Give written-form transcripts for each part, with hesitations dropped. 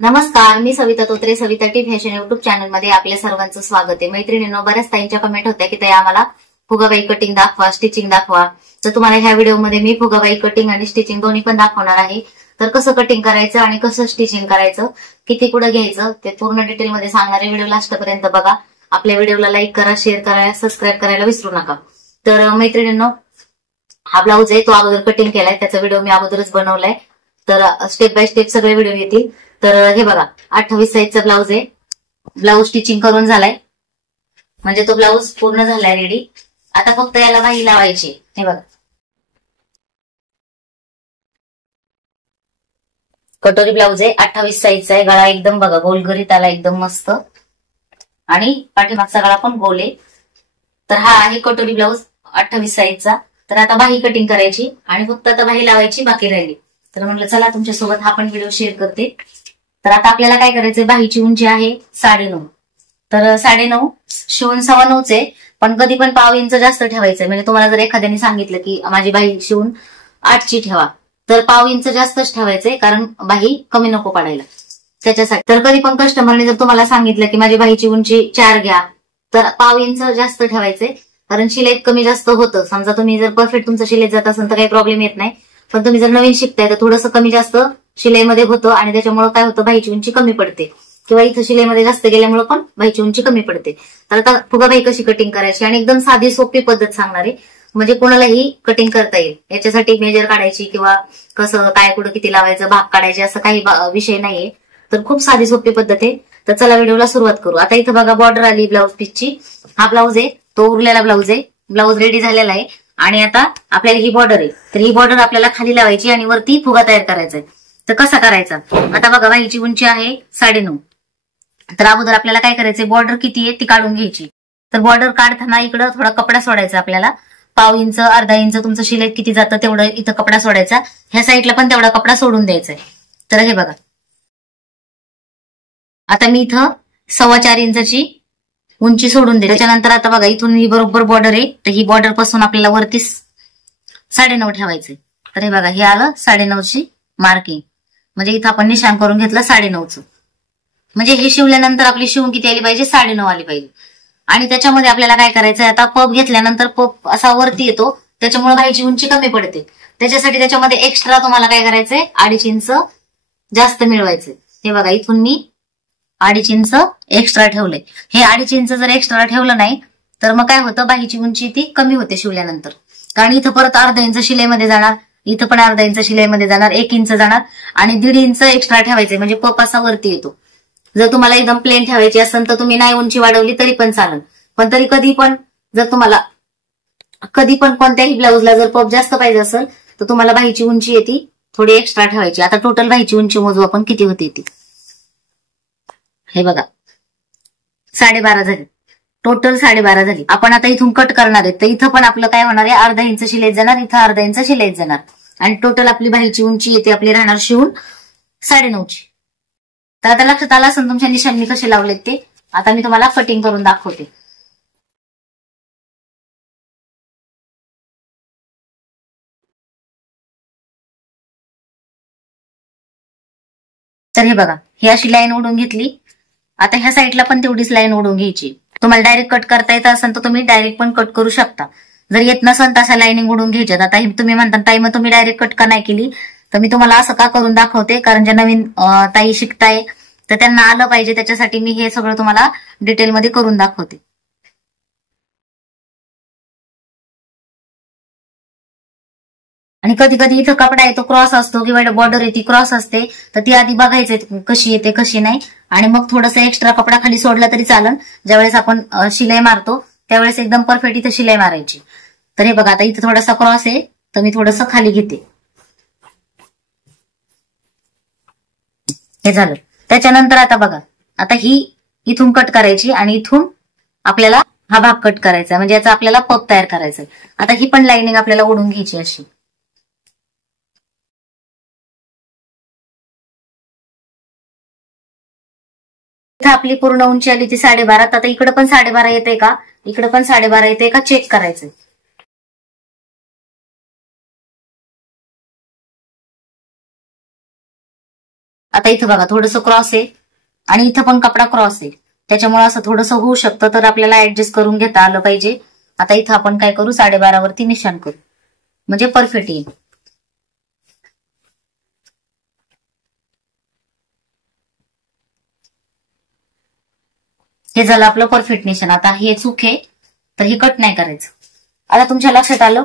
नमस्कार, मी Savita Totre. Savita T fashion YouTube channel मध्ये आपल्या सर्वांचं स्वागत आहे. मैत्रिणींनो, बऱ्याच ताईंच्या कमेंट होत्या की ताई आम्हाला फुगाबाई कटिंग दाखवा, स्टिचिंग दाखवा. तर तुम्हाला ह्या व्हिडिओमध्ये मी फुगाबाई कटिंग आणि स्टिचिंग दोन्ही पण दाखवणार आहे. तर कसं कटिंग करायचं आणि कसं स्टिचिंग करायचं, किती कुठं घ्यायचं ते पूर्ण डिटेलमध्ये सांगणारे व्हिडिओ लास्टपर्यंत बघा. आपल्या व्हिडिओला लाईक करा, शेअर करा, सबस्क्राईब करायला विसरू नका. तर मैत्रिणींनो, हा ब्लाऊज आहे तो अगोदर कटिंग केलाय, त्याचा व्हिडिओ मी अगोदरच बनवलाय. तर स्टेप बाय स्टेप सगळे व्हिडिओ येतील. तर हे बघा, 28 साईजचा ब्लाऊज आहे. ब्लाऊज स्टिचिंग करून झालाय, म्हणजे तो ब्लाऊज पूर्ण झालाय रेडी. आता फक्त याला बाही लावायची. हे बघा, कटोरी ब्लाऊज आहे, 28 साईजचा आहे. गळा एकदम बघा गोलगरीत आला, एकदम मस्त. आणि पाठीमागचा गळा पण गोल आहे. तर हा आहे कटोरी ब्लाऊज 28 साईजचा. तर आता बाही कटिंग करायची आणि फक्त आता बाही लावायची बाकी राहिली. तर म्हटलं चला तुमच्यासोबत हा पण व्हिडिओ शेअर करते. तर आता आपल्याला काय करायचंय, बाहीची उंची आहे 9.5. तर 9.5 शिवून 9.25 आहे, पण कधी पण पाव इंच जास्त ठेवायचंय. म्हणजे तुम्हाला जर एखाद्याने सांगितलं की माझी बाही शिवून 8ची ठेवा, तर पाव इंच जास्तच ठेवायचंय, कारण बाही कमी नको पडायला त्याच्यासाठी. तर कधी पण कस्टमरने जर तुम्हाला सांगितलं की माझी बाहीची उंची 4 घ्या, तर पाव इंच जास्त ठेवायचंय, कारण शिलाईत कमी जास्त होतं. समजा तुम्ही जर परफेक्ट तुमचं शिलाईत जात असेल तर काही प्रॉब्लेम येत नाही, पण तुम्ही जर नवीन शिकताय तर थोडंसं कमी जास्त शिलाईमध्ये होतं आणि त्याच्यामुळे काय होतं, बाहीची उंची कमी पडते, किंवा इथं शिलाईमध्ये जास्त गेल्यामुळे पण बाहीची उंची कमी पडते. तर आता फुगाबाई कशी कटिंग करायची आणि एकदम साधी सोपी पद्धत सांगणार आहे, म्हणजे कोणालाही कटिंग करता येईल. याच्यासाठी मेजर काढायची किंवा कसं काय कुठं किती लावायचं, भाग काढायचे, असं काही विषय नाहीये. तर खूप साधी सोपी पद्धत आहे. तर चला व्हिडिओला सुरुवात करू. आता इथं बघा बॉर्डर आली ब्लाऊज पीसची. हा ब्लाऊज आहे तो उरलेला ब्लाऊज आहे. ब्लाऊज रेडी झालेला आहे आणि आता आपल्याला ही बॉर्डर आहे. तर ही बॉर्डर आपल्याला खाली लावायची आणि वरती फुगा तयार करायचा आहे. तर कसा करायचा, आता बघा बाहीची उंची आहे 9.5. तर अगोदर आपल्याला काय करायचंय, बॉर्डर किती आहे ती काढून घ्यायची. तर बॉर्डर काढताना इकडं थोडा कपडा सोडायचा आपल्याला. पाव इंच, अर्धा इंच तुमचं शिलाई किती जातं तेवढं इथं कपडा सोडायचा. ह्या साईडला पण तेवढा कपडा सोडून द्यायचा आहे. तर हे बघा, आता मी इथं 4.25 इंचाची उंची सोडून दे. त्याच्यानंतर आता बघा, इथून ही बरोबर बॉर्डर आहे. तर ही बॉर्डर पासून आपल्याला वरती 9.5 ठेवायचंय. तर हे बघा, हे आलं 9.5ची मार्किंग. म्हणजे इथं आपण निशाण करून घेतलं 9.5चं. म्हणजे हे शिवल्यानंतर आपली शिवून किती आली पाहिजे, 9.5 आली पाहिजे. आणि त्याच्यामध्ये आपल्याला काय करायचंय, आता पप घेतल्यानंतर पप असा वरती येतो, त्याच्यामुळे बाहीची उंची कमी पडते. त्याच्यासाठी त्याच्यामध्ये एक्स्ट्रा तुम्हाला काय करायचंय, 2.5 इंच जास्त मिळवायचंय. हे बघा, इथून मी 2.5 इंच एक्स्ट्रा ठेवलंय. हे 2.5 इंच जर एक्स्ट्रा ठेवलं नाही तर मग काय होतं, बाहीची उंची ती कमी होते शिवल्यानंतर. कारण इथं परत अर्धा इंच शिलाईमध्ये जाणार, इथं पण अर्धा इंच शिलाईमध्ये जाणार, 1 इंच जाणार आणि 1.5 इंच एक्स्ट्रा ठेवायचे, म्हणजे पप असा वरती येतो. जर तुम्हाला एकदम प्लेन ठेवायची असेल तर तुम्ही नाही उंची वाढवली तरी पण चालेल. पण तरी कधी पण जर तुम्हाला कधी पण कोणत्याही ब्लाऊजला जर पप जास्त पाहिजे असेल तर तुम्हाला बाहीची उंची येते थोडी एक्स्ट्रा ठेवायची. आता टोटल बाहीची उंची मोजू आपण किती होते ती. हे बघा, 12.5 झाली. टोटल 12.5 झाली. आपण आता इथून कट करणार आहे, तर इथं पण आपलं काय होणार आहे, अर्धा इंच शिलाईत जाणार, इथं अर्धा इंच शिलाईत जाणार आणि टोटल आपली बाहीची उंची येते आपली राहणार शिवून 9.5ची. तर आता लक्षात आलं असेल तुमच्या निशांनी कसे लावलेत ते. आता मी तुम्हाला कटिंग करून दाखवते. तर हे बघा, ही अशी लाईन ओढून घेतली. आता ह्या साईडला पण तेवढीच लाईन ओढून घ्यायची. तुम्हाला डायरेक्ट कट करता येत असेल तर तुम्ही डायरेक्ट पण कट करू शकता. जर येत नसेल तर अशा लाईनिंग ओढून घ्यायच्यात. आता तुम्ही म्हणता ताई मग तुम्ही डायरेक्ट कट का नाही केली, तर मी तुम्हाला असं का करून दाखवते, कारण ज्या नवीन ताई शिकताय तर त्यांना आलं पाहिजे, त्याच्यासाठी मी हे सगळं तुम्हाला डिटेलमध्ये करून दाखवते. आणि कधी कधी इथं कपडा आहे तो क्रॉस असतो किंवा बॉर्डर आहे ती क्रॉस असते, तर ती आधी बघायचं कशी येते कशी नाही, आणि मग थोडंसं एक्स्ट्रा कपडा खाली सोडला तरी चालेल. ज्यावेळेस आपण शिलाई मारतो त्यावेळेस एकदम परफेक्ट इथं शिलाई मारायची. तर हे बघा, आता इथं थोडासा क्रॉस आहे तर मी थोडंसं खाली घेते. हे झालं. त्याच्यानंतर आता बघा, आता ही इथून कट करायची आणि इथून आपल्याला हा भाग कट करायचा, म्हणजे याचा आपल्याला पप तयार करायचा. आता ही पण लाईनिंग आपल्याला ओढून घ्यायची अशी. इथं आपली पूर्ण उंची आली ती 12.5. आता इकडे पण 12.5 येते का, इकडे पण 12.5 येते का चेक करायचं. आता इथं बघा थोडंसं क्रॉस आहे आणि इथं पण कपडा क्रॉस आहे, त्याच्यामुळे असं थोडंसं होऊ शकतं, तर आपल्याला ऍडजस्ट करून घेता आलं पाहिजे. आता इथं आपण काय करू, 12.5 वरती निशाण करू, म्हणजे परफेक्ट येईल. हे झालं आपलं परफेक्ट निशाण. आता हे चूक आहे तर हे कट नाही करायचं. आता तुमच्या लक्षात आलं,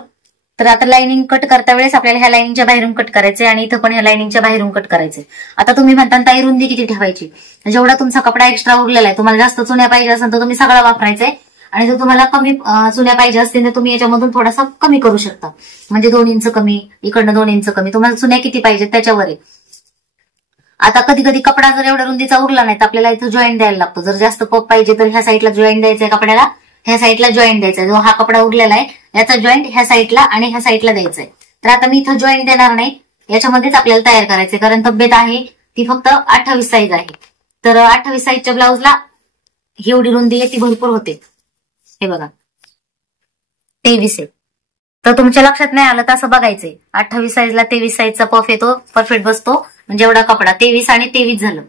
तर आता लाइनिंग कट करता वेळेस आपल्याला ह्या लाइनिंगच्या बाहेरून कट करायचे आणि इथं पण ह्या लाइनिंगच्या बाहेरून कट करायचे. आता तुम्ही म्हणता ताई रुंदी किती ठेवायची, जेवढा तुमचा कपडा एक्स्ट्रा उरलेला आहे, तुम्हाला जास्त चुन्या पाहिजे असेल तर तुम्ही सगळा वापरायचा आहे, आणि जर तुम्हाला कमी चुन्या पाहिजे असतील तर तुम्ही याच्यामधून थोडासा कमी करू शकता, म्हणजे 2 इंच कमी, इकडनं 2 इंच कमी, तुम्हाला चुन्या किती पाहिजेत त्याच्यावर आहे. आता कधी कधी कपडा जर एवढ्या रुंदीचा उरला नाही तर आपल्याला इथं जॉईंट द्यायला लागतो. जर जास्त पप पाहिजे तर ह्या साईडला जॉईंट द्यायचंय कपड्याला, ह्या साईडला जॉईंट द्यायचा. जो हा कपडा उरलेला आहे याचा जॉईंट ह्या साईडला आणि ह्या साईडला द्यायचाय. तर आता मी इथं जॉईंट देणार नाही, याच्यामध्येच आपल्याला तयार करायचंय, कारण तब्येत आहे ती फक्त 28 साईज आहे. तर 28 साईजच्या ब्लाऊजला एवढी रुंदी आहे ती भरपूर होते. हे बघा 23 आहे. तर तुमच्या लक्षात नाही आलं तर असं बघायचंय, 28 साईजला 23 साईजचा पफ येतो, परफेक्ट बसतो, म्हणजे एवढा कपडा 23 आणि 23 झालं.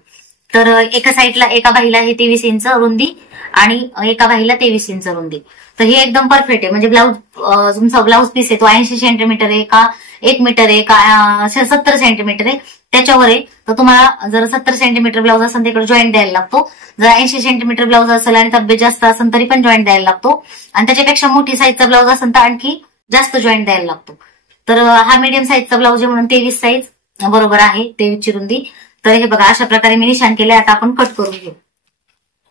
तर एका साईडला एका बाहीला हे 23 इंच रुंदी आणि एका बाहीला 23 इंच रुंदी. तर हे एकदम परफेक्ट आहे. म्हणजे ब्लाऊज तुमचा ब्लाऊज पीस आहे तो 80 सेंटीमीटर आहे का 1 मीटर आहे का 70 सेंटीमीटर आहे त्याच्यावर आहे. तर तुम्हाला जर 70 सेंटीमीटर ब्लाऊज असेल तर इकडे जॉईंट द्यायला लागतो. जर 80 सेंटीमीटर ब्लाऊज असेल आणि तब्येत जास्त असेल तरी पण जॉईंट द्यायला लागतो, आणि त्याच्यापेक्षा मोठी साईजचा ब्लाऊज असेल तर आणखी जास्त जॉईंट द्यायला लागतो. तर हा मीडियम साईजचा ब्लाऊज आहे म्हणून 23 साईज बरोबर आहे, 23 ची रुंदी. तर हे बघा अशा प्रकारे मी निशाण केले. आता आपण कट करून घेऊ.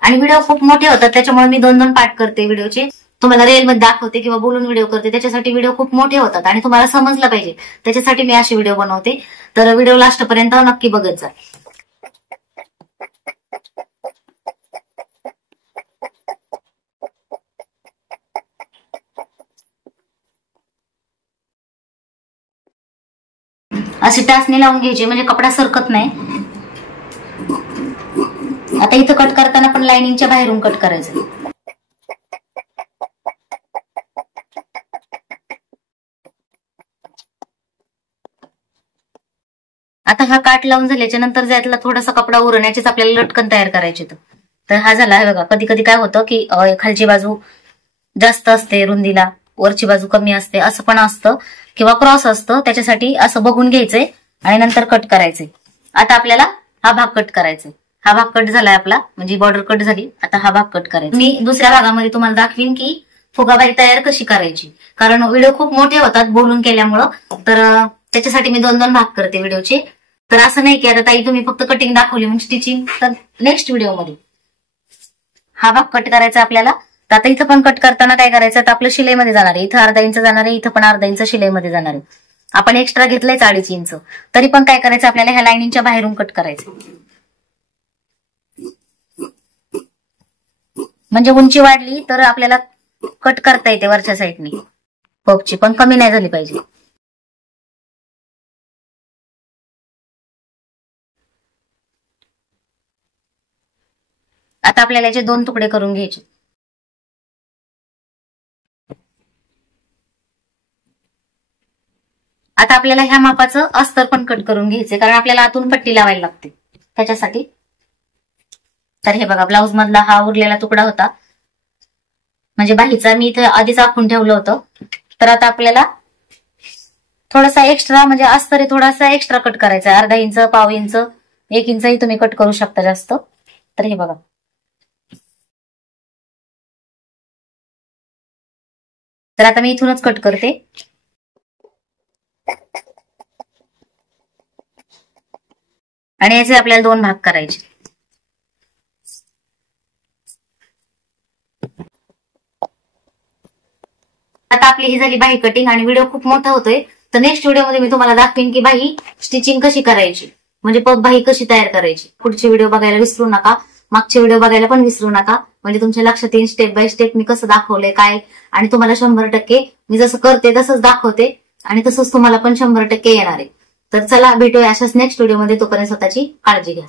आणि व्हिडिओ खूप मोठे होतात त्याच्यामुळे मी 2-2 पार्ट करते व्हिडिओचे. तुम्हाला रीलमध्ये दाखवते किंवा बोलून व्हिडिओ करते, त्याच्यासाठी व्हिडिओ खूप मोठे होतात आणि तुम्हाला समजलं पाहिजे त्याच्यासाठी मी असे व्हिडिओ बनवते. तर व्हिडिओ लास्टपर्यंत नक्की बघत जा. अशी टाचणी लावून घ्यायची म्हणजे कपडा सरकत नाही. आता इथं कट करताना पण लाइनिंगच्या बाहेरून कट करायचं. आता हा काट लावून झाल्याच्या नंतर यातला थोडासा कपडा उरण्याचेच आपल्याला लटकन तयार करायचे. तर हा झाला. हे बघा कधी कधी काय होतं की खालची बाजू जास्त असते रुंदीला, वरची बाजू कमी असते, असं पण असतं, किंवा क्रॉस असतं. त्याच्यासाठी असं बघून घ्यायचंय आणि नंतर कट करायचंय. आता आपल्याला हा भाग कट करायचा. हा भाग कट झालाय आपला, म्हणजे बॉर्डर कट झाली. आता हा भाग कट करायचा. मी दुसऱ्या भागामध्ये तुम्हाला दाखवीन की फुगाबाई तयार कशी करायची, कारण व्हिडिओ खूप मोठे होतात बोलून केल्यामुळं. तर त्याच्यासाठी मी 2-2 भाग करते व्हिडिओचे. तर असं नाही की आता ताई तुम्ही फक्त कटिंग दाखवली मग स्टिचिंग, तर नेक्स्ट व्हिडिओमध्ये हा भाग कट करायचा आपल्याला. तर आता इथं पण कट करताना काय करायचं, तर आपलं शिलाईमध्ये जाणार आहे. इथं अर्धा इंच जाणार आहे, इथं पण अर्धा इंच शिलाईमध्ये जाणार आहे. आपण एक्स्ट्रा घेतलंय 2.5 इंच, तरी पण काय करायचं आपल्याला ह्या लाइनिंगच्या बाहेरून कट करायचं. म्हणजे उंची वाढली तर आपल्याला कट करता येते वरच्या साईडनी, पपची पण कमी नाही झाली पाहिजे. आता आपल्याला याचे 2 तुकडे करून घ्यायचे. आता आपल्याला ह्या मापाचं अस्तर पण कट करून घ्यायचे, कारण आपल्याला आतून पट्टी लावायला लागते त्याच्यासाठी. तर हे बघा ब्लाऊज मधला हा उरलेला तुकडा होता, म्हणजे बाहीचा मी इथे आधीच आखून ठेवलं होतं. तर आता आपल्याला थोडासा एक्स्ट्रा, म्हणजे अस्तर आहे थोडासा एक्स्ट्रा कट करायचा आहे. अर्धा इंच, पाव इंच, 1 इंचही तुम्ही कट करू शकता जास्त. तर हे बघा तर आता मी इथूनच कट करते. आणि याचे आपल्याला 2 भाग करायचे. आता आपली ही झाली बाही कटिंग, आणि व्हिडिओ खूप मोठा होतोय. तर नेक्स्ट व्हिडिओमध्ये मी तुम्हाला दाखवेन की बाही स्टिचिंग कशी करायची, म्हणजे पप बाही कशी तयार करायची. पुढचे व्हिडिओ बघायला विसरू नका, मागचे व्हिडिओ बघायला पण विसरू नका, म्हणजे तुमच्या लक्षात येईल स्टेप बाय स्टेप मी कसं दाखवलंय काय. आणि तुम्हाला 100% मी जसं करते तसंच दाखवते, आणि तसंच तुम्हाला पण 100% येणार आहे. तर चला भेटूया अशाच नेक्स्ट व्हिडिओमध्ये. तोपर्यंत स्वतःची काळजी घ्या.